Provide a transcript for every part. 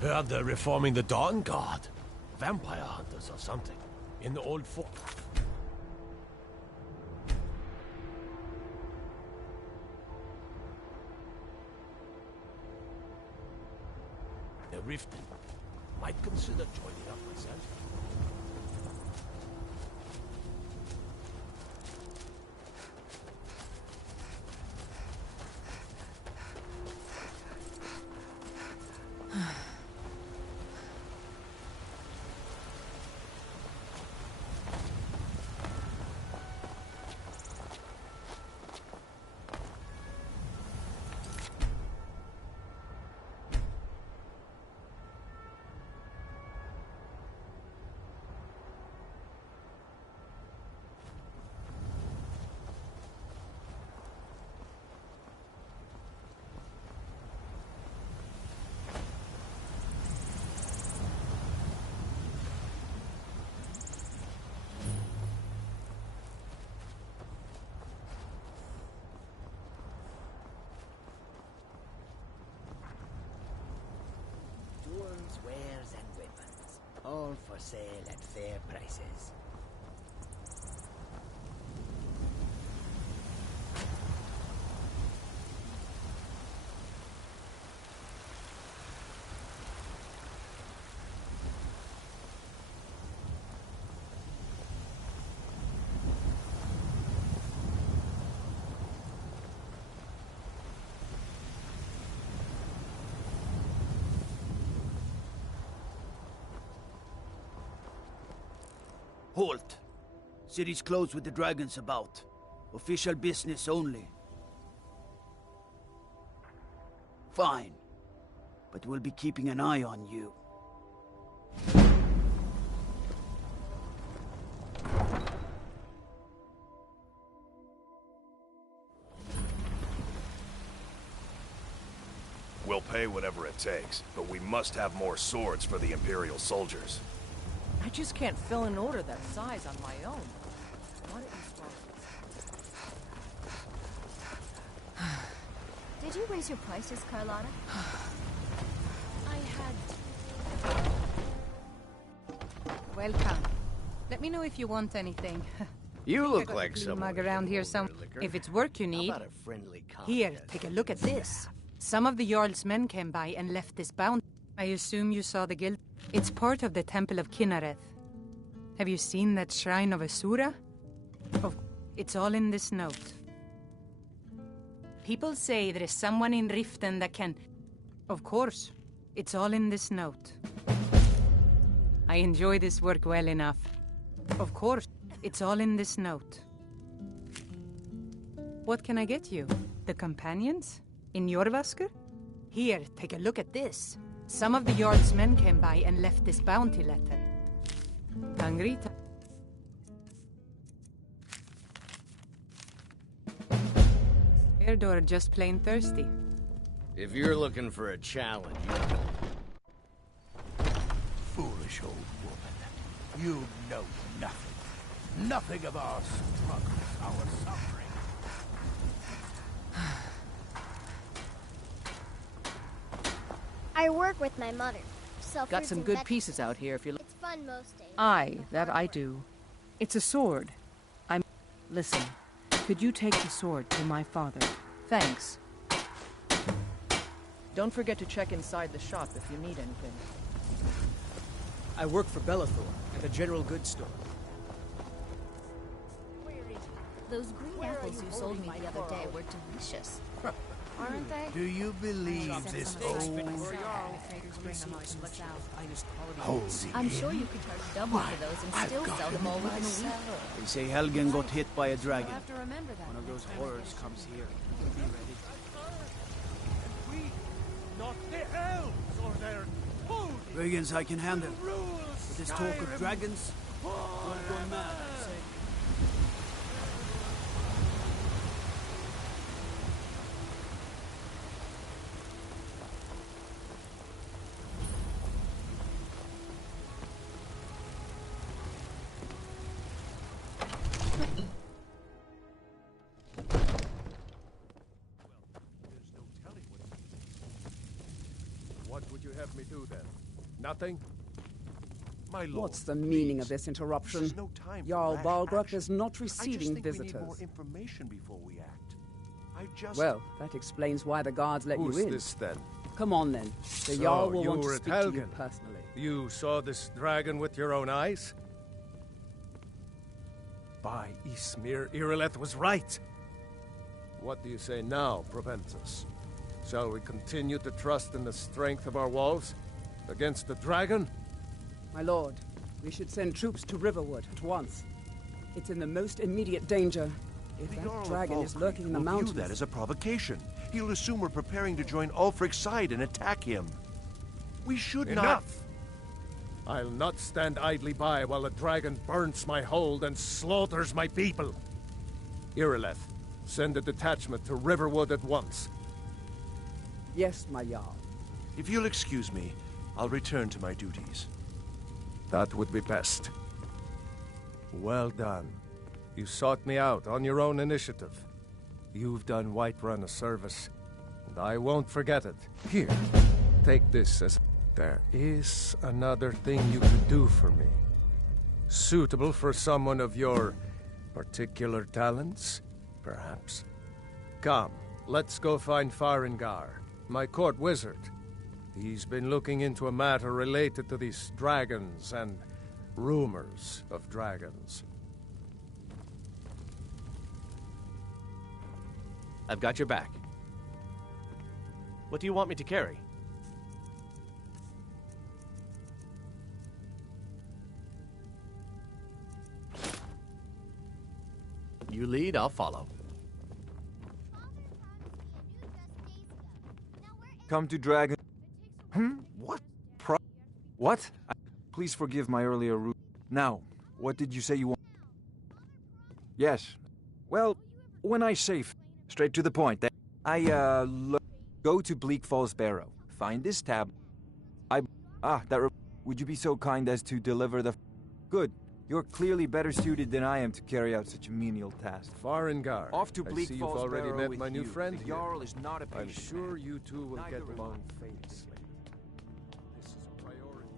Heard they're reforming the Dawn Guard. Vampire hunters or something. In the old fort. They're rifting. Might consider joining up myself. Tools, wares, and weapons. All for sale at fair prices. Halt! City's closed with the dragons about. Official business only. Fine. But we'll be keeping an eye on you. We'll pay whatever it takes, but we must have more swords for the Imperial soldiers. I just can't fill an order that size on my own. Why don't you start? Did you raise your prices, Carlotta? I had... Welcome. Let me know if you want anything. You look like Some someone mug around here some. If it's work you need, How about a friendly here, contest? take a look at this. Some of the Jarl's men came by and left this bounty. I assume you saw the guild. It's part of the Temple of Kinnereth. Have you seen that shrine of Asura? Oh, it's all in this note. People say there is someone in Riften that can... Of course, it's all in this note. I enjoy this work well enough. Of course, it's all in this note. What can I get you? The companions? In Jorvaskr? Here, take a look at this. Some of the Jarl's men came by and left this bounty letter. Hungry? Tired or just plain thirsty? If you're looking for a challenge, Foolish old woman. You know nothing. Nothing of our struggles, our suffering. I work with my mother. Sell Got fruits some and good vegetables. pieces out here if you... It's fun most days. Aye, that I do. It's a sword. Listen, could you take the sword to my father? Thanks. Don't forget to check inside the shop if you need anything. I work for Bellathor at a general goods store. Those green apples you sold me the other day were delicious. Aren't they? Do you believe this old... Holy... I'm sure you could charge double for those and still sell them all within a week. They say Helgen got hit by a dragon. I have to remember that. One of those horrors comes here. Be ready. Not the elves or their holy Brigands I can handle. rules. But this talk of dragons, don't go mad, I say. What would you have me do then? Nothing? My lord, What's the meaning of this interruption? This is no time for Jarl rash Balgruck action. is not I just receiving think visitors. we need more information before we act. Well, that explains why the guards let Who's you in. this then? Come on then. The So, Jarl will you want to were at speak to you Helgen. personally. You saw this dragon with your own eyes? By Ysmir, Irileth was right. What do you say now, Proventus? Shall we continue to trust in the strength of our walls? Against the dragon? My lord, we should send troops to Riverwood at once. It's in the most immediate danger. If that dragon is lurking in the mountains... view that as a provocation. He'll assume we're preparing to join Ulfric's side and attack him. We should not... Enough! I'll not stand idly by while the dragon burns my hold and slaughters my people. Irileth, send a detachment to Riverwood at once. Yes, my Jarl. If you'll excuse me, I'll return to my duties. That would be best. Well done. You sought me out on your own initiative. You've done Whiterun a service, and I won't forget it. Here, take this as... There is another thing you could do for me. Suitable for someone of your particular talents, perhaps. Come, let's go find Farengar, my court wizard. He's been looking into a matter related to these dragons and rumors of dragons. I've got your back. What do you want me to carry? You lead, I'll follow. Come to Dragon... What? What? Please forgive my earlier rude... Now, what did you say you want? Yes. Well, when I say straight to the point, go to Bleak Falls Barrow. Find this tab. Would you be so kind as to deliver the... Good. You're clearly better suited than I am to carry out such a menial task. Farengar, Off to I Bleak see you've Falls already Barrow met with my new you. friend The here. Jarl is not a I'm patient sure man. you two will Neither get am along I. famously. This is a priority.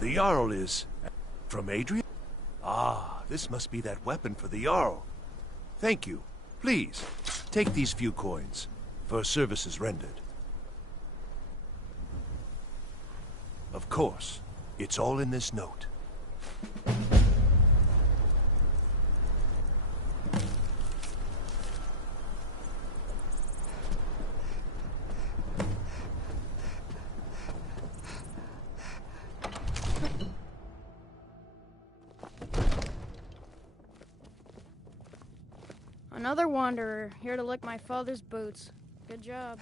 The Jarl is... from Adrian? Ah, this must be that weapon for the Jarl. Thank you. Please, take these few coins for services rendered. Of course, it's all in this note. Another wanderer, here to lick my father's boots. Good job.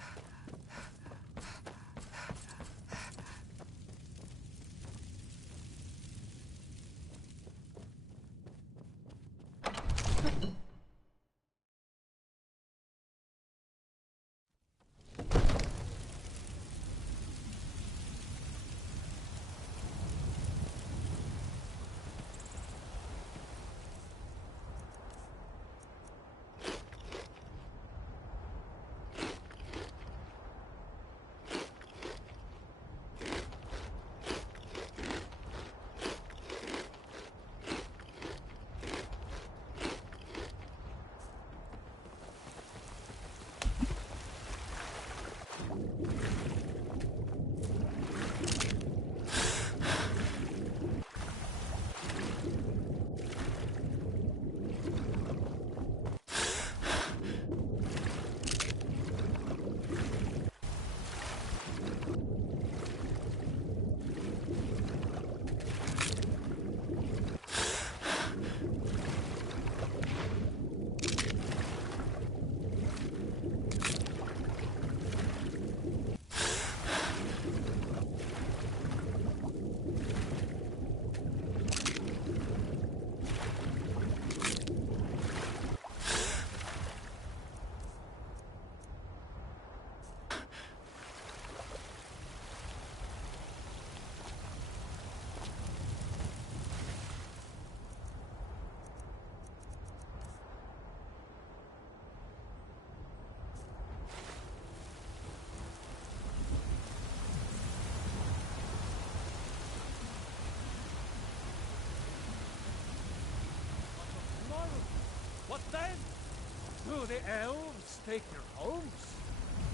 the elves take your homes,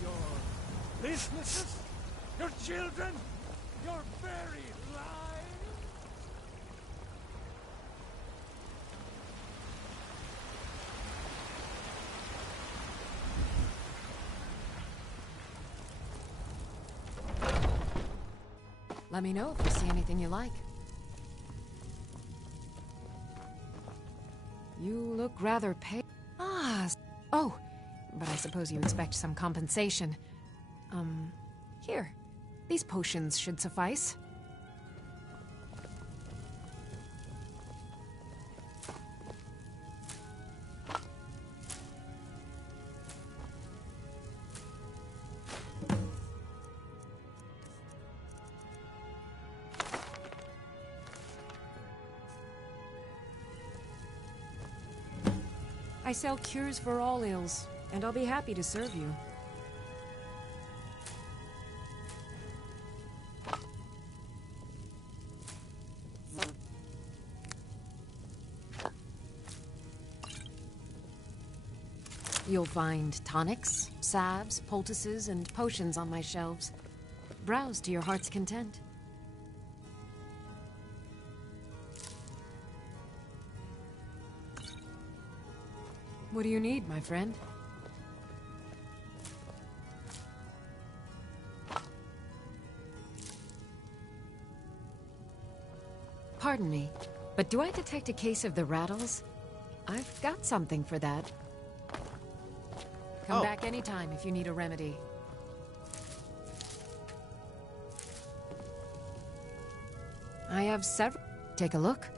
your businesses, your children, your very lives? Let me know if you see anything you like. You look rather pale. Oh, but I suppose you expect some compensation. Here. These potions should suffice. I sell cures for all ills, and I'll be happy to serve you. You'll find tonics, salves, poultices, and potions on my shelves. Browse to your heart's content. What do you need, my friend? Pardon me, but do I detect a case of the rattles? I've got something for that. Come back anytime if you need a remedy. I have several. Take a look.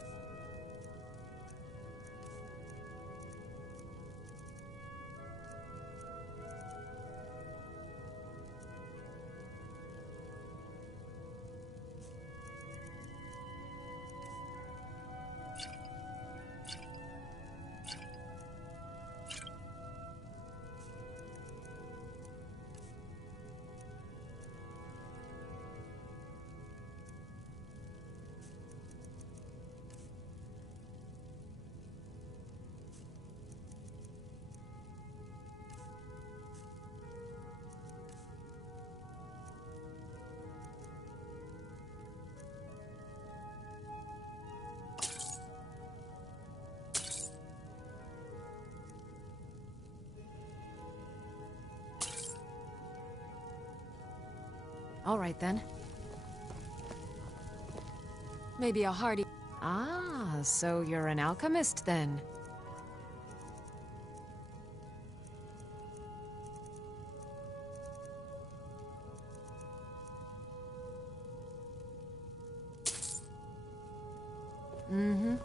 All right, then. Maybe a hardy... Ah, so you're an alchemist, then. Mm-hmm.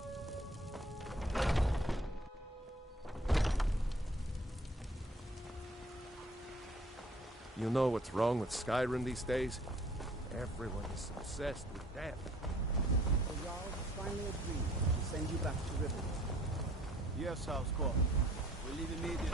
You know what's wrong with Skyrim these days? Everyone is obsessed with death. The Jarl has finally agreed to send you back to Riverwood. Yes, House Court. We leave immediately.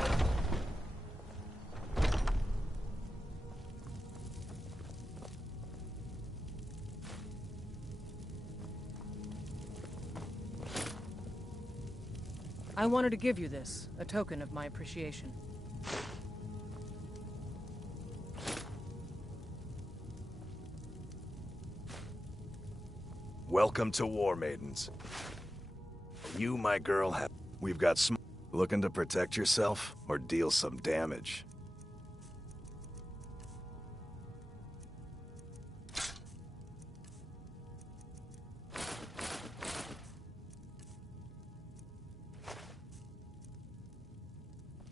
I wanted to give you this, a token of my appreciation. Welcome to War Maidens. You, my girl, we've got looking to protect yourself or deal some damage.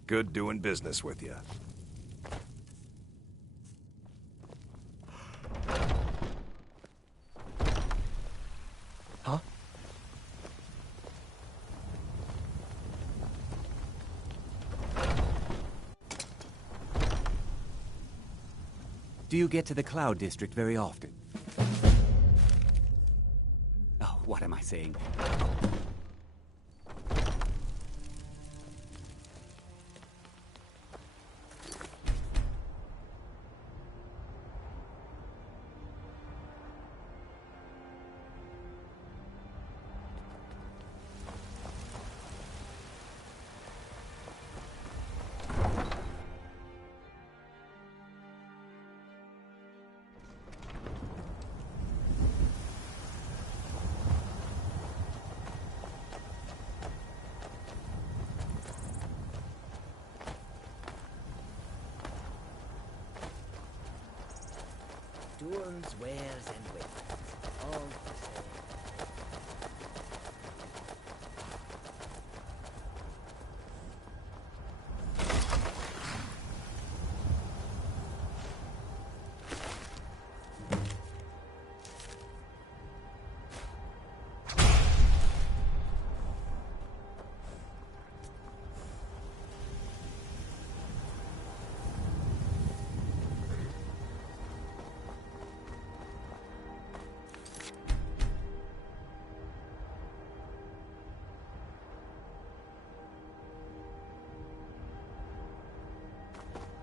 Good doing business with you. Huh? Do you get to the Cloud District very often? Oh, what am I saying? tools, wares, and weapons. All for sale.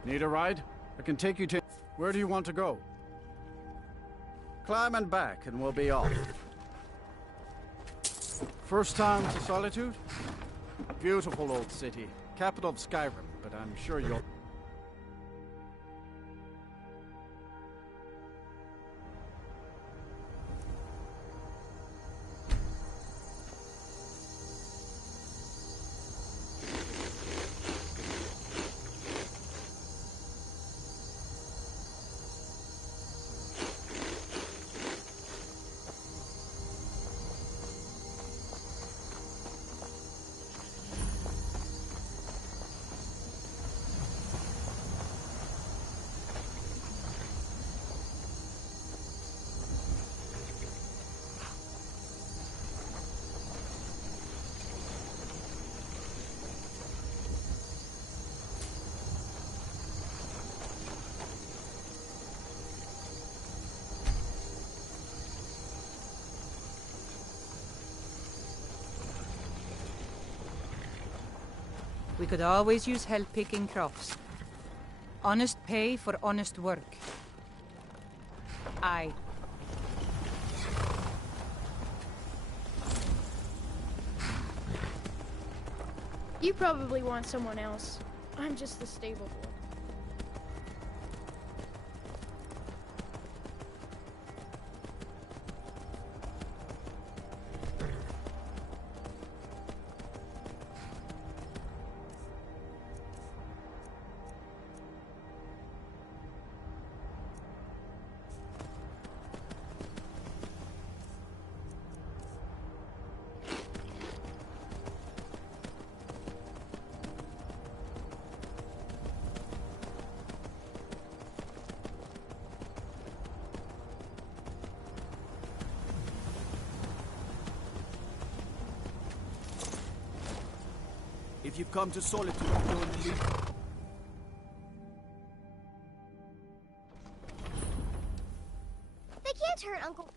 Need a ride? I can take you to... Where do you want to go? Climb and back, and we'll be off. First time to Solitude? Beautiful old city. Capital of Skyrim, but I'm sure you'll... We could always use help picking crops. Honest pay for honest work. Aye. You probably want someone else. I'm just the stable boy. If you've come to Solitude, don't leave. They can't hurt Uncle.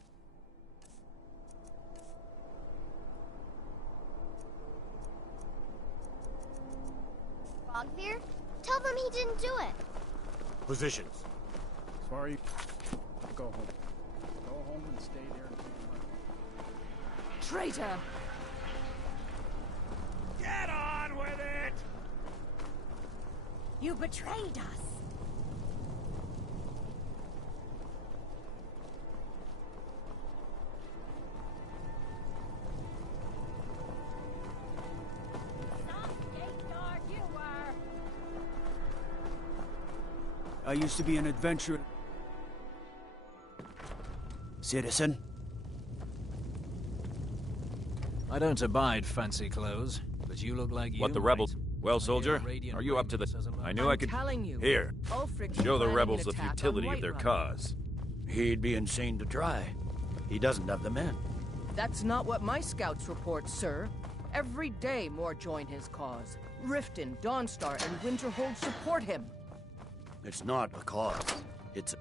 Bogvir? Tell them he didn't do it. Positions. As far as you... Go home. Go home and stay there until you learn. Traitor! Get on with it! You betrayed us! I used to be an adventurer. Citizen? I don't abide fancy clothes, but you look like you What the might. rebels... Well, soldier, are you up to the... I knew I could... telling you. Here, Ulfric's show the planning rebels an the attack on futility of their Whiterun. cause. He'd be insane to try. He doesn't have the men. That's not what my scouts report, sir. Every day more join his cause. Riften, Dawnstar, and Winterhold support him. It's not a cause. It's a...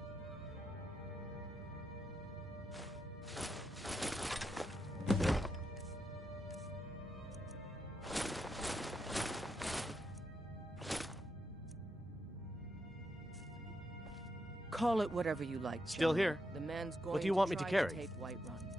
Call it whatever you like, Still General. here. The man's going What do you want me to try carry? take Whiterun.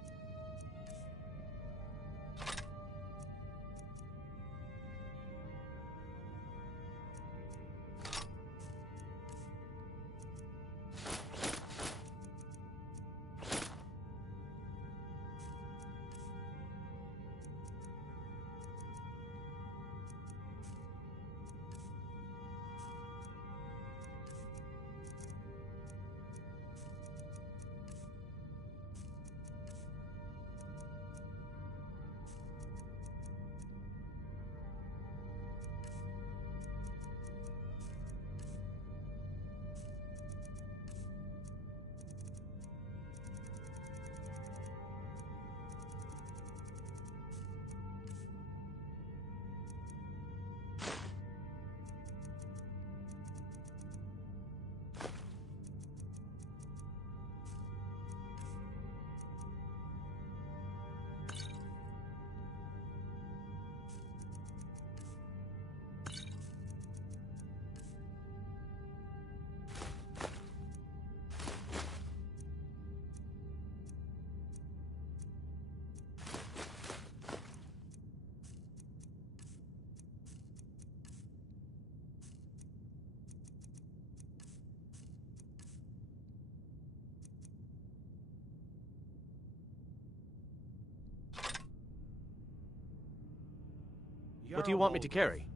What do you want me to carry?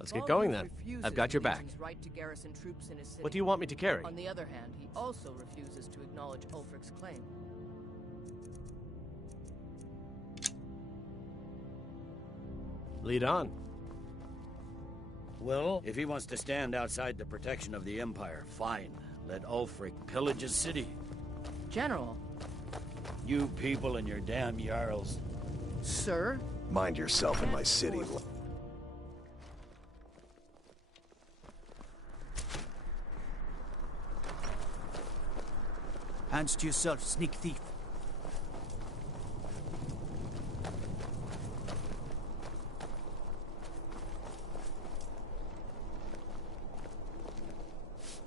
Let's get going then. I've got your back. Right to garrison troops in his city. What do you want me to carry? On the other hand, he also refuses to acknowledge Ulfric's claim. Lead on. Well, if he wants to stand outside the protection of the Empire, fine. Let Ulfric pillage his city. General. You people and your damn Jarls. Sir? Mind yourself in my city. Hands to yourself, sneak thief.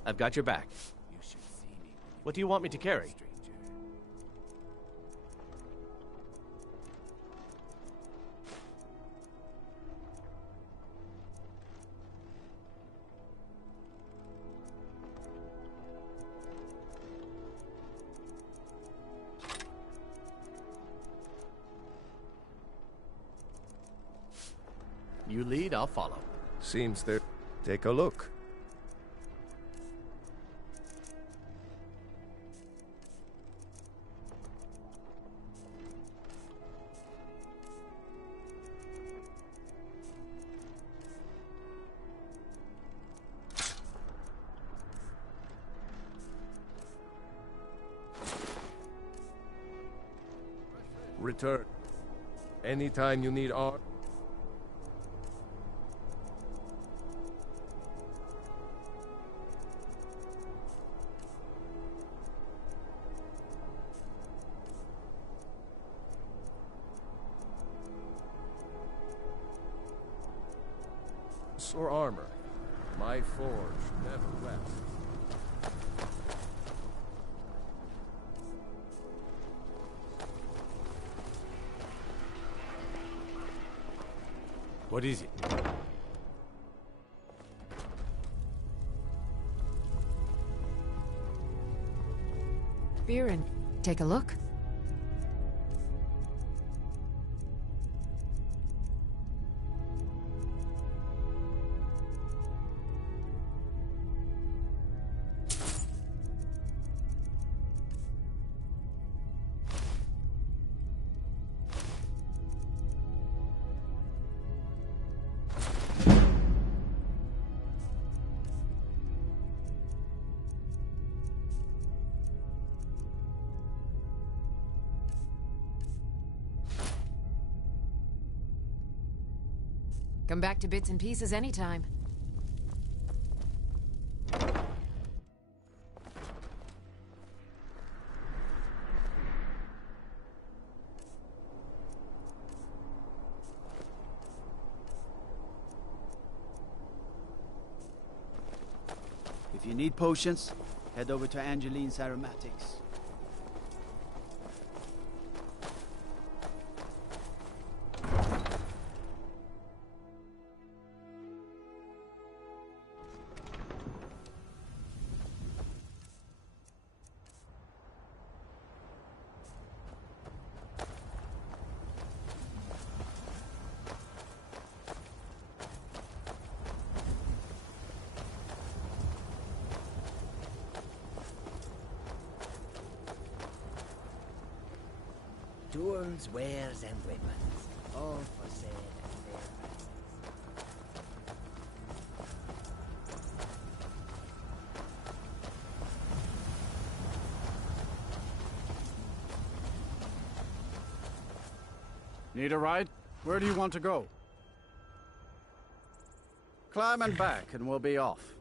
I've got your back. What do you want me to carry? You lead, I'll follow. Seems there. Take a look. Return. Anytime you need art. Or armor. My forge never rests. What is it? Biren, take a look. Come back to bits and pieces anytime. If you need potions, head over to Angeline's Aromatics. Tools, wares, and weapons, all for sale at fair prices. Need a ride? Where do you want to go? Climb and back, and we'll be off.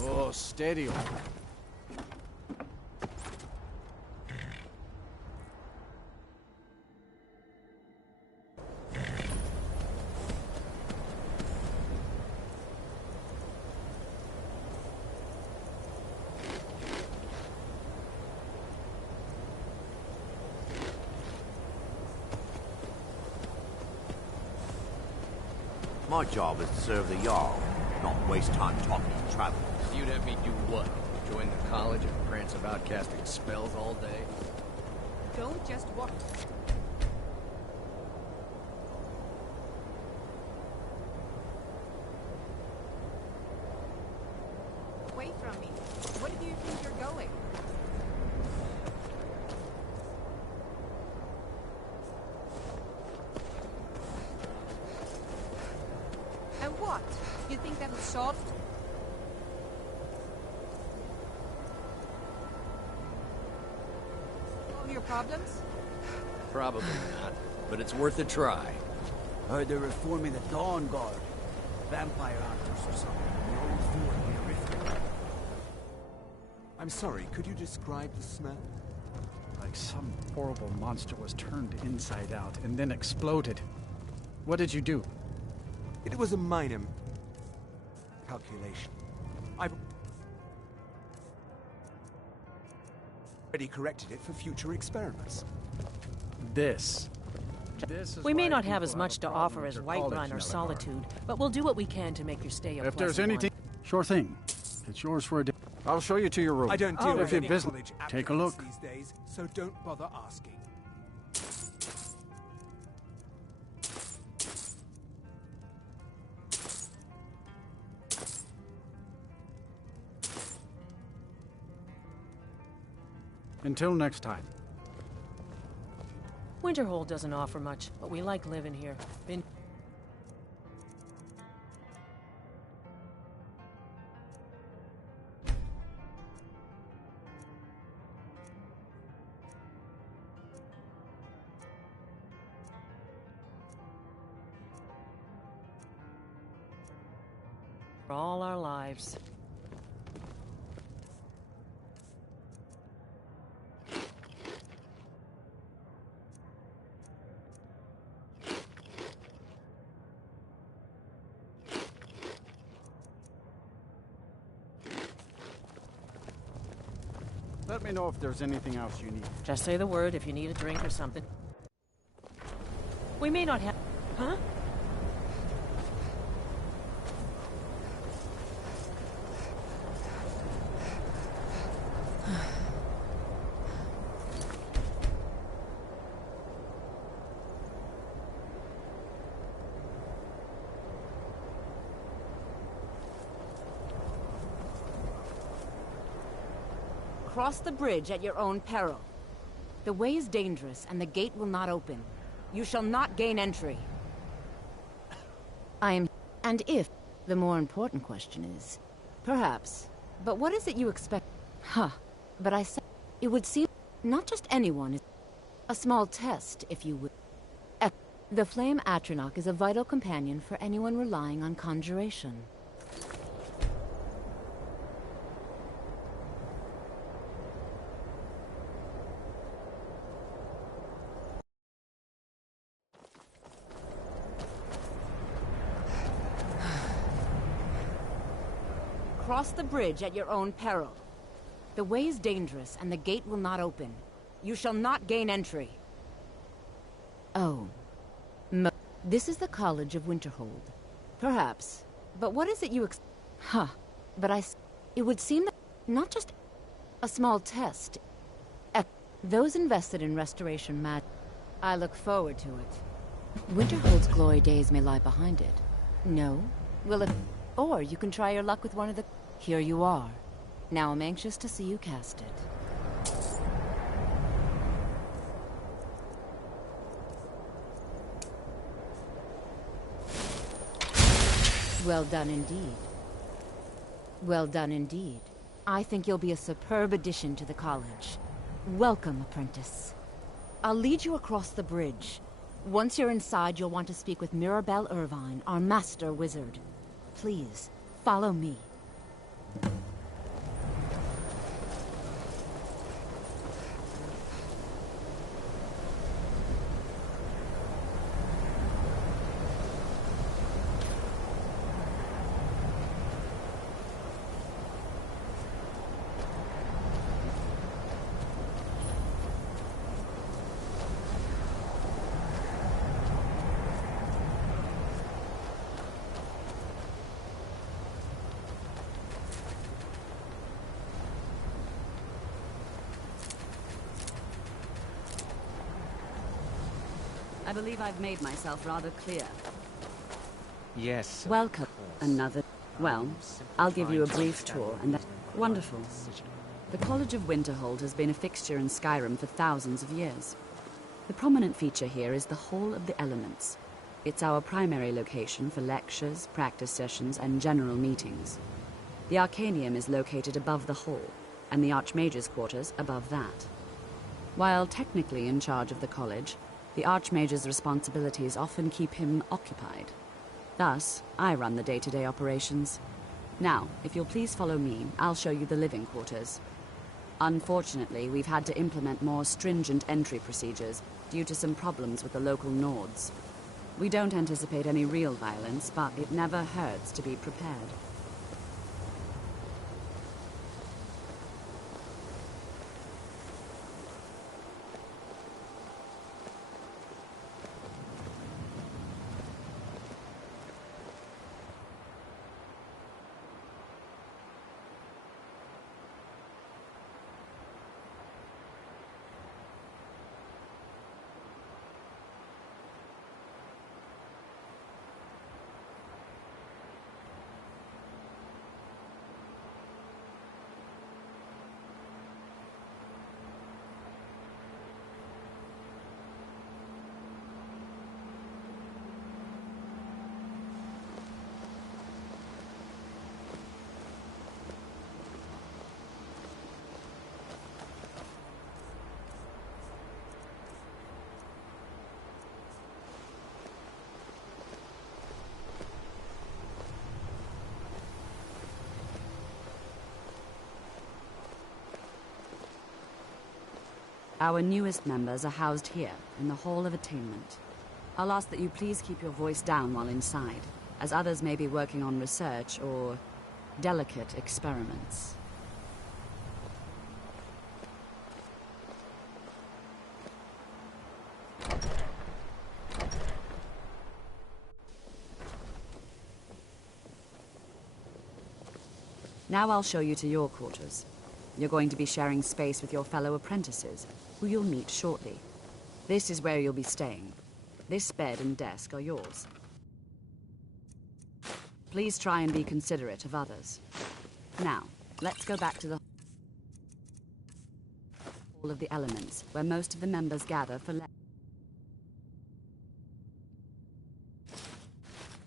Oh, steady on. My job is to serve the Jarl, not waste time talking to travelers. You'd have me do what? Join the college and prance about casting spells all day? Don't just walk. Away from me. Where do you think you're going? And what? You think that'll solve? All your problems? Probably not, but it's worth a try. Heard they're reforming the Dawn Guard. Vampire hunters or something. The old fort near Riften. I'm sorry, could you describe the smell? Like some horrible monster was turned inside out and then exploded. What did you do? It was a minor calculation. I've already corrected it for future experiments. This. We may not have as much to offer as Whiterun or Solitude, but we'll do what we can to make your stay a If there's anything, sure thing. It's yours for a day. I'll show you to your room. I don't deal with any business. college Take a look. applicants these days, so don't bother asking. Until next time. Winterhold doesn't offer much, but we like living here. Been for all our lives. Let me know if there's anything else you need. Just say the word if you need a drink or something. We may not have... Huh? Cross the bridge at your own peril. The way is dangerous, and the gate will not open. You shall not gain entry. And if... The more important question is... Perhaps. But what is it you expect? Huh. But I said... It would seem... Not just anyone is... A small test, if you would. The Flame Atronach is a vital companion for anyone relying on conjuration. Cross the bridge at your own peril. The way is dangerous, and the gate will not open. You shall not gain entry. Oh. This is the College of Winterhold. Perhaps. But what is it you Huh. But It would seem that... Not just... A small test. Those invested in restoration magic... I look forward to it. Winterhold's glory days may lie behind it. No? Will it... Or you can try your luck with one of the... Here you are. Now I'm anxious to see you cast it. Well done indeed. Well done indeed. I think you'll be a superb addition to the college. Welcome, apprentice. I'll lead you across the bridge. Once you're inside, you'll want to speak with Mirabelle Irvine, our master wizard. Please, follow me. I believe I've made myself rather clear. Yes. Welcome. Another... Well, I'll give you a brief tour, and that's wonderful. The College of Winterhold has been a fixture in Skyrim for thousands of years. The prominent feature here is the Hall of the Elements. It's our primary location for lectures, practice sessions, and general meetings. The Arcanium is located above the hall, and the Archmage's quarters above that. While technically in charge of the college, the Archmage's responsibilities often keep him occupied. Thus, I run the day-to-day operations. Now, if you'll please follow me, I'll show you the living quarters. Unfortunately, we've had to implement more stringent entry procedures due to some problems with the local Nords. We don't anticipate any real violence, but it never hurts to be prepared. Our newest members are housed here, in the Hall of Attainment. I'll ask that you please keep your voice down while inside, as others may be working on research or delicate experiments. Now I'll show you to your quarters. You're going to be sharing space with your fellow apprentices, who you'll meet shortly. This is where you'll be staying. This bed and desk are yours. Please try and be considerate of others. Now, let's go back to the Hall of the Elements, where most of the members gather for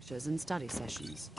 lectures and study sessions.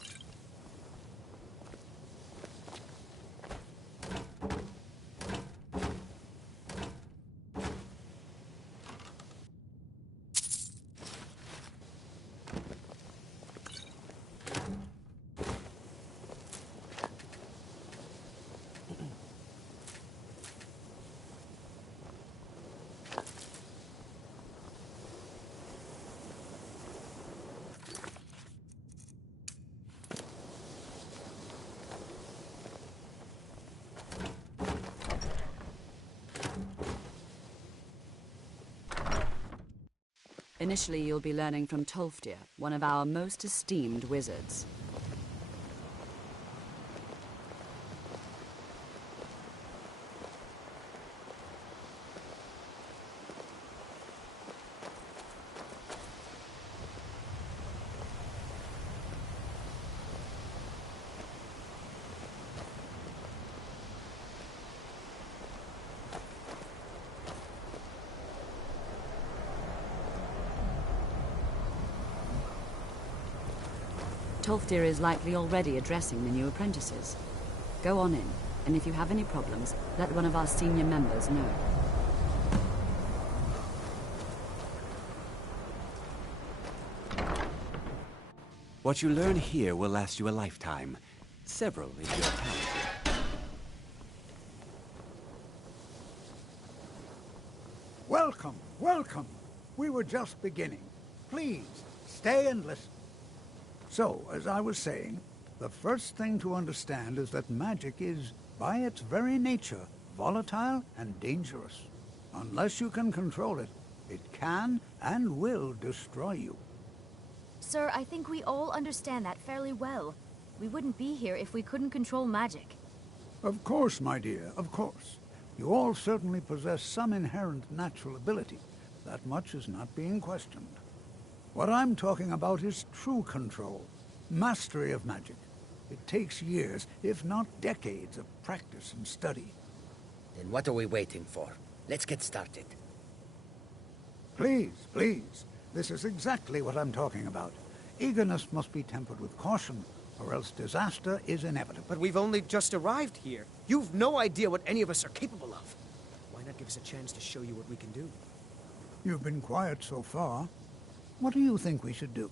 Initially, you'll be learning from Tolfdir, one of our most esteemed wizards. Tolfdir is likely already addressing the new apprentices. Go on in, and if you have any problems, let one of our senior members know. What you learn here will last you a lifetime. Several if you're talented. Welcome, welcome. We were just beginning. Please, stay and listen. So, as I was saying, the first thing to understand is that magic is, by its very nature, volatile and dangerous. Unless you can control it, it can and will destroy you. Sir, I think we all understand that fairly well. We wouldn't be here if we couldn't control magic. Of course, my dear, of course. You all certainly possess some inherent natural ability, That much is not being questioned. What I'm talking about is true control, mastery of magic. It takes years, if not decades, of practice and study. Then what are we waiting for? Let's get started. Please, please. This is exactly what I'm talking about. Eagerness must be tempered with caution, or else disaster is inevitable. But we've only just arrived here. You've no idea what any of us are capable of. Why not give us a chance to show you what we can do? You've been quiet so far. What do you think we should do?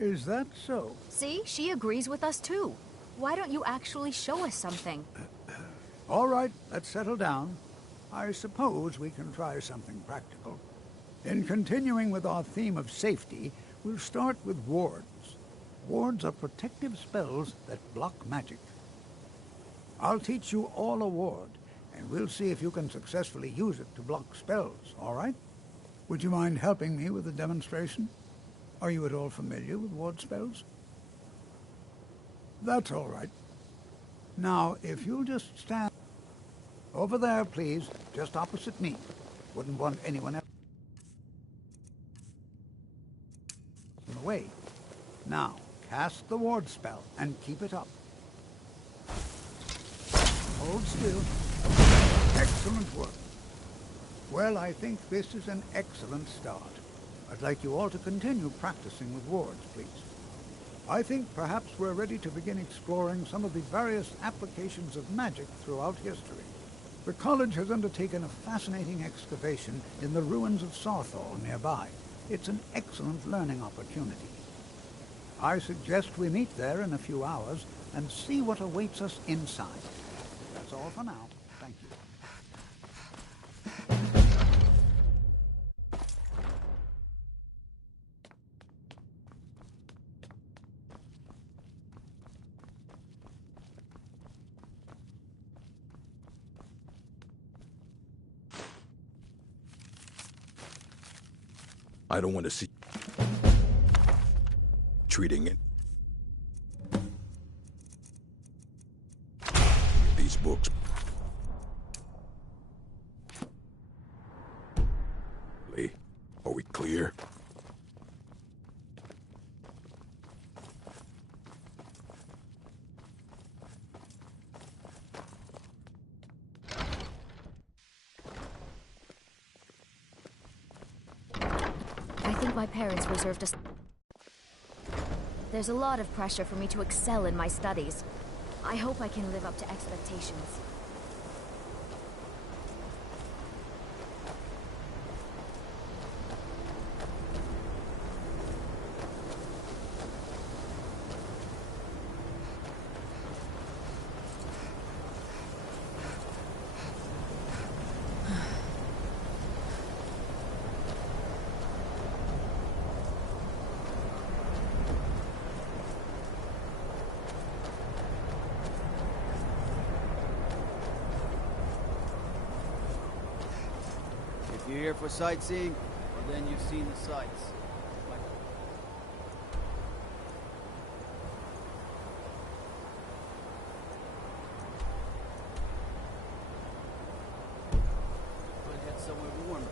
Is that so? See, she agrees with us too. Why don't you actually show us something? All right, let's settle down. I suppose we can try something practical. In continuing with our theme of safety, we'll start with wards. Wards are protective spells that block magic. I'll teach you all a ward, and we'll see if you can successfully use it to block spells, all right? Would you mind helping me with the demonstration? Are you at all familiar with ward spells? That's all right. Now, if you'll just stand over there, please, just opposite me. Wouldn't want anyone else in the way. Now, cast the ward spell and keep it up. Hold still. Excellent work. Well, I think this is an excellent start. I'd like you all to continue practicing with wards, please. I think perhaps we're ready to begin exploring some of the various applications of magic throughout history. The college has undertaken a fascinating excavation in the ruins of Sarthal nearby. It's an excellent learning opportunity. I suggest we meet there in a few hours and see what awaits us inside. That's all for now. Thank you. I don't want to see treating it. These books. Lee, are we clear? I think my parents reserved us. There's a lot of pressure for me to excel in my studies. I hope I can live up to expectations. If you're here for sightseeing, well then you've seen the sights. Could head somewhere warm.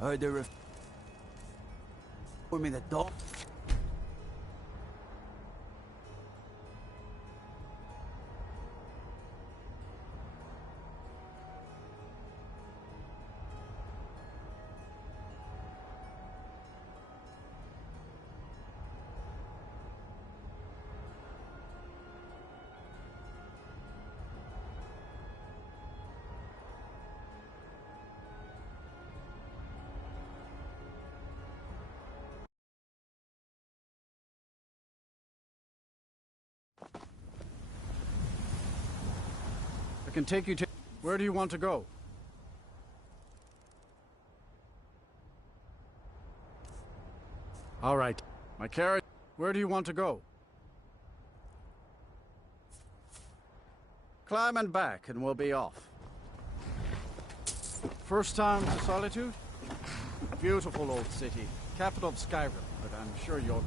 Heard they're for me the dog. I can take you to... Where do you want to go? All right. My carriage... Where do you want to go? Climb and back, and we'll be off. First time to Solitude? Beautiful old city. Capital of Skyrim, but I'm sure you'll...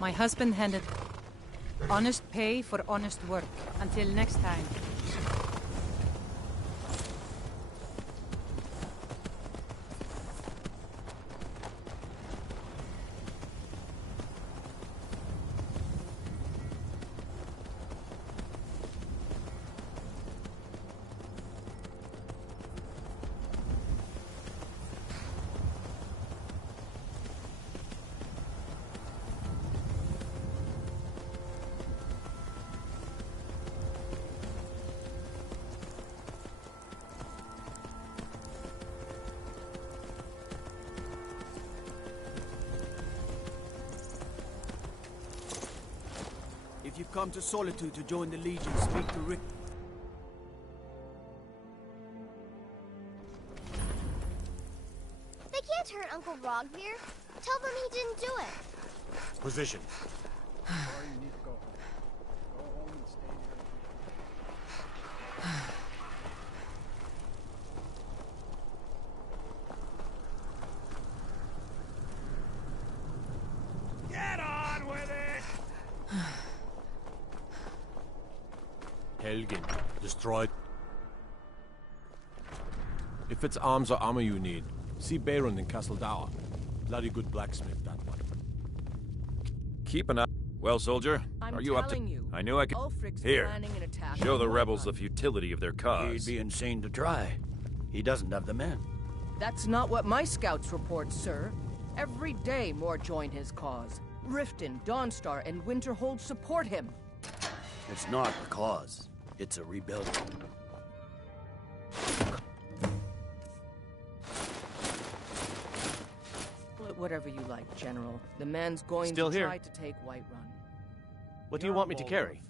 My husband handed honest pay for honest work. Until next time. If you've come to Solitude to join the Legion, speak to Rick. They can't hurt Uncle Rogvir. Tell them he didn't do it. Position. Sorry, you need to go home. Go home and stay here. Get on with it! Helgen, destroyed. If it's arms or armor you need, see Baron in Castle Dower. Bloody good blacksmith, that one. Keep an eye. Well, soldier, are you up to... I knew I could... Ulfric's Here, planning an attack show on the Whiterun. rebels the futility of their cause. He'd be insane to try. He doesn't have the men. That's not what my scouts report, sir. Every day more join his cause. Riften, Dawnstar, and Winterhold support him. It's not a cause. It's a rebuilding. Whatever you like, General. The man's going Still to here. try to take Whiterun. What do you want me to carry?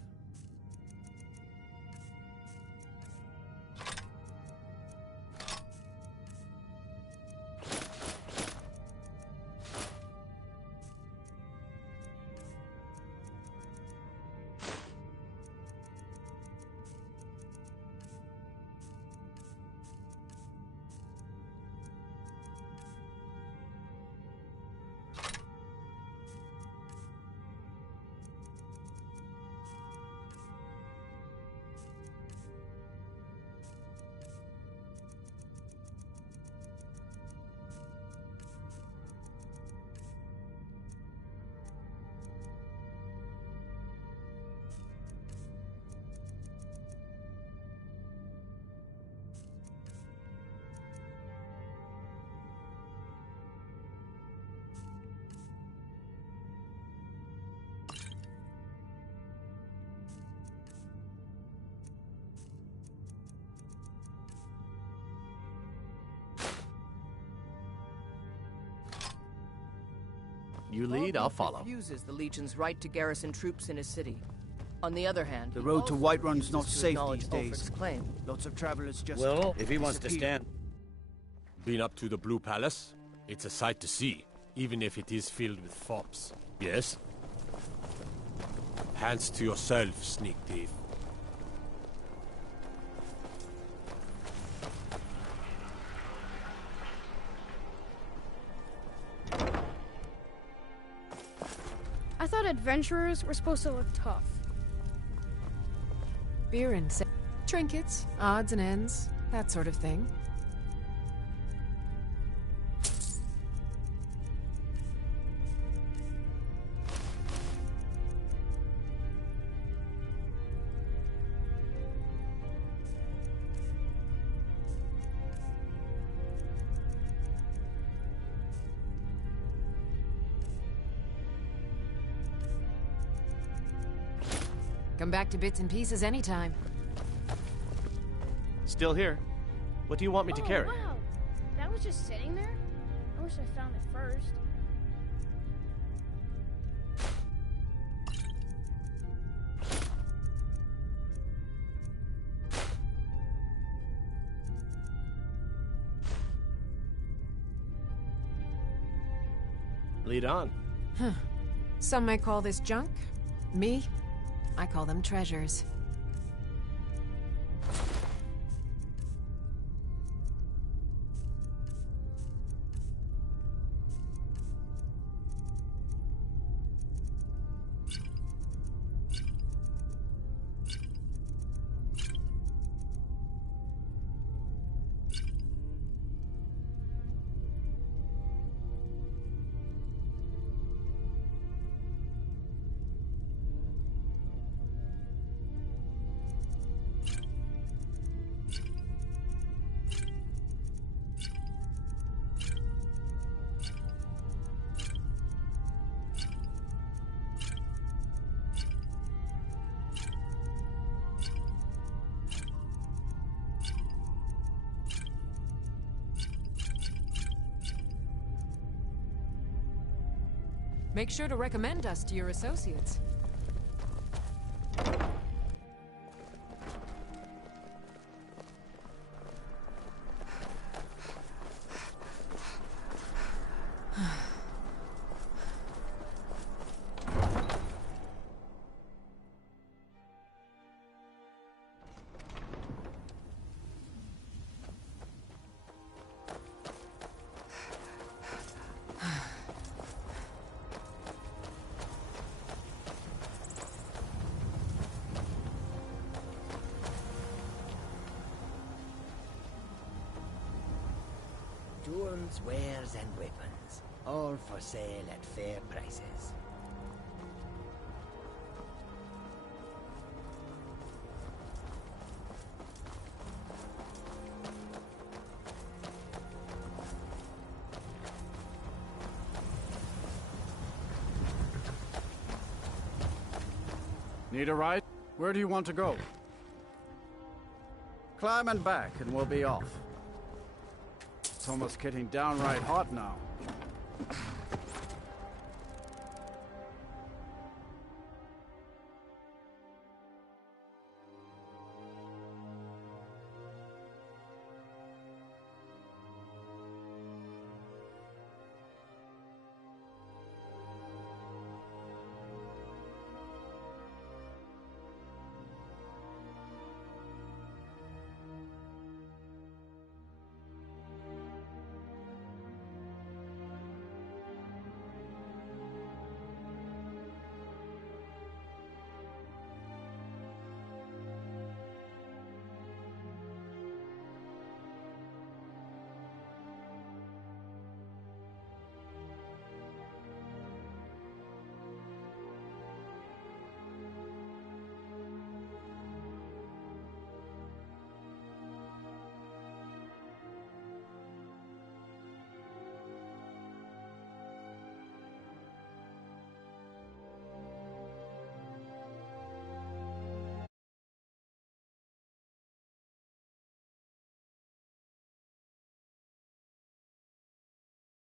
You lead, I'll follow. Refuses the Legion's right to garrison troops in his city. On the other hand, The road to Whiterun's not safe these days. Ulfric's claim. Lots of travelers just Well, if he wants to stand... Been up to the Blue Palace? It's a sight to see, even if it is filled with fops. Yes? Hands to yourself, sneak thief. I thought adventurers were supposed to look tough. Beer and trinkets, odds and ends, that sort of thing. Come back to bits and pieces anytime. Still here. What do you want me to carry? Wow. That was just sitting there? I wish I found it first. Lead on. Some may call this junk. Me, I call them treasures. Make sure to recommend us to your associates. Tools, wares, and weapons, all for sale at fair prices. Need a ride? Where do you want to go? Climb and back and we'll be off. It's almost getting downright hot now.